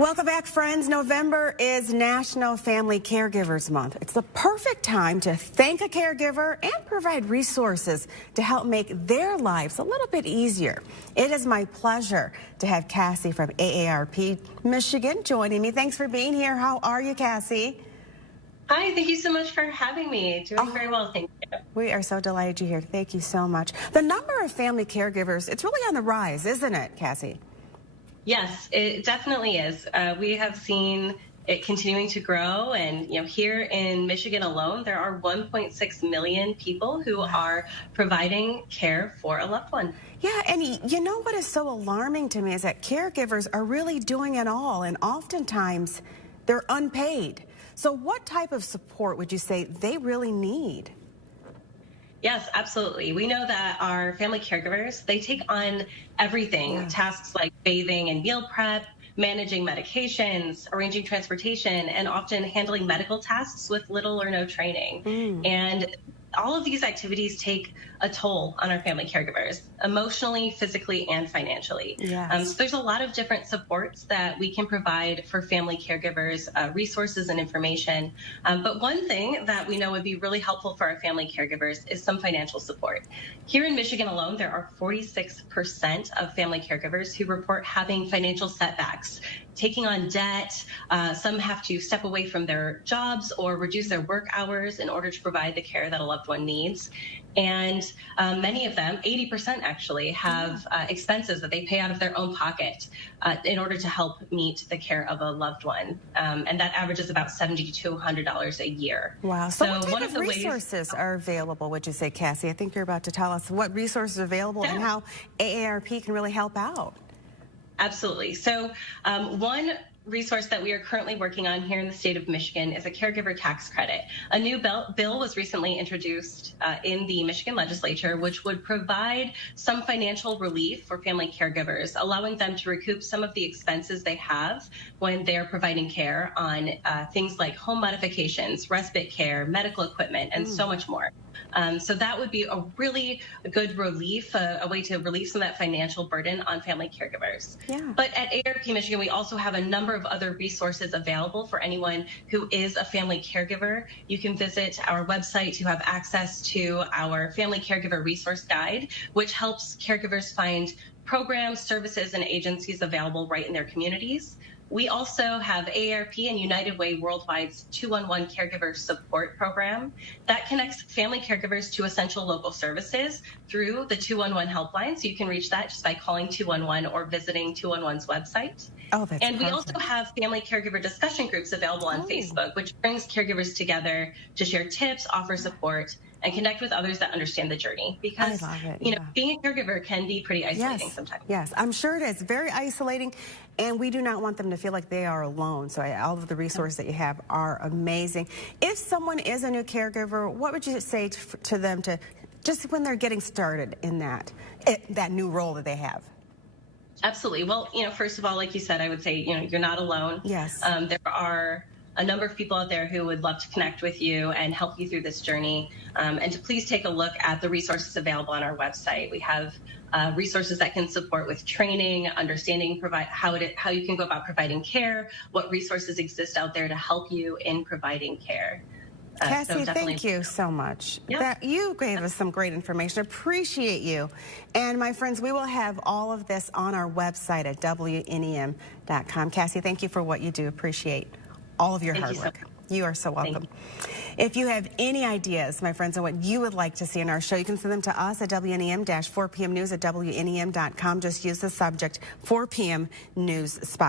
Welcome back, friends. November is National Family Caregivers Month. It's the perfect time to thank a caregiver and provide resources to help make their lives a little bit easier. It is my pleasure to have Cassie from AARP Michigan joining me. Thanks for being here. How are you, Cassie? Hi, thank you so much for having me. Doing very well, thank you. We are so delighted you're here. Thank you so much. The number of family caregivers, it's really on the rise, isn't it, Cassie? Yes, it definitely is. We have seen it continuing to grow, and here in Michigan alone, there are 1.6 million people who are providing care for a loved one. Yeah, and you know what is so alarming to me is that caregivers are really doing it all, and oftentimes they're unpaid. So what type of support would you say they really need? Yes, absolutely. We know that our family caregivers, they take on everything, tasks like bathing and meal prep, managing medications, arranging transportation, and often handling medical tasks with little or no training. And all of these activities take a toll on our family caregivers, emotionally, physically, and financially. So there's a lot of different supports that we can provide for family caregivers, resources and information. But one thing that we know would be really helpful for our family caregivers is some financial support. Here in Michigan alone, there are 46% of family caregivers who report having financial setbacks, taking on debt. Some have to step away from their jobs or reduce their work hours in order to provide the care that a loved one needs. And many of them, 80% actually, have expenses that they pay out of their own pocket in order to help meet the care of a loved one. And that averages about $70 to $100 a year. Wow. So what type of resources are available, would you say, Cassie? I think you're about to tell us what resources are available and how AARP can really help out. Absolutely. So one resource that we are currently working on here in the state of Michigan is a caregiver tax credit. A new bill was recently introduced in the Michigan legislature, which would provide some financial relief for family caregivers, allowing them to recoup some of the expenses they have when they're providing care on things like home modifications, respite care, medical equipment, and so much more. So that would be a really good relief, a way to relieve some of that financial burden on family caregivers. But at AARP Michigan, we also have a number of other resources available for anyone who is a family caregiver. You can visit our website to have access to our Family Caregiver Resource Guide, which helps caregivers find programs, services, and agencies available right in their communities. We also have AARP and United Way Worldwide's 211 Caregiver Support Program that connects family caregivers to essential local services through the 211 helpline. So you can reach that just by calling 211 or visiting 211's website. And we also have family caregiver discussion groups available on Facebook, which brings caregivers together to share tips, offer support, and connect with others that understand the journey. Because, you know, being a caregiver can be pretty isolating sometimes. Yes, I'm sure it is. Very isolating, and we do not want them to feel like they are alone. So all of the resources that you have are amazing. If someone is a new caregiver, what would you say to them to just when they're getting started in that new role that they have? Absolutely. Well, you know, first of all, like you said, I would say, you know, you're not alone. There are a number of people out there who would love to connect with you and help you through this journey. And to please take a look at the resources available on our website. We have resources that can support with training, understanding how you can go about providing care, what resources exist out there to help you in providing care. Cassie, thank you so much. You gave us some great information. Appreciate you. And my friends, we will have all of this on our website at WNEM.com. Cassie, thank you for what you do. Appreciate all of your hard work. You are so welcome. If you have any ideas, my friends, on what you would like to see in our show, you can send them to us at WNEM-4PM News at WNEM.com. Just use the subject 4 p.m. News Spot.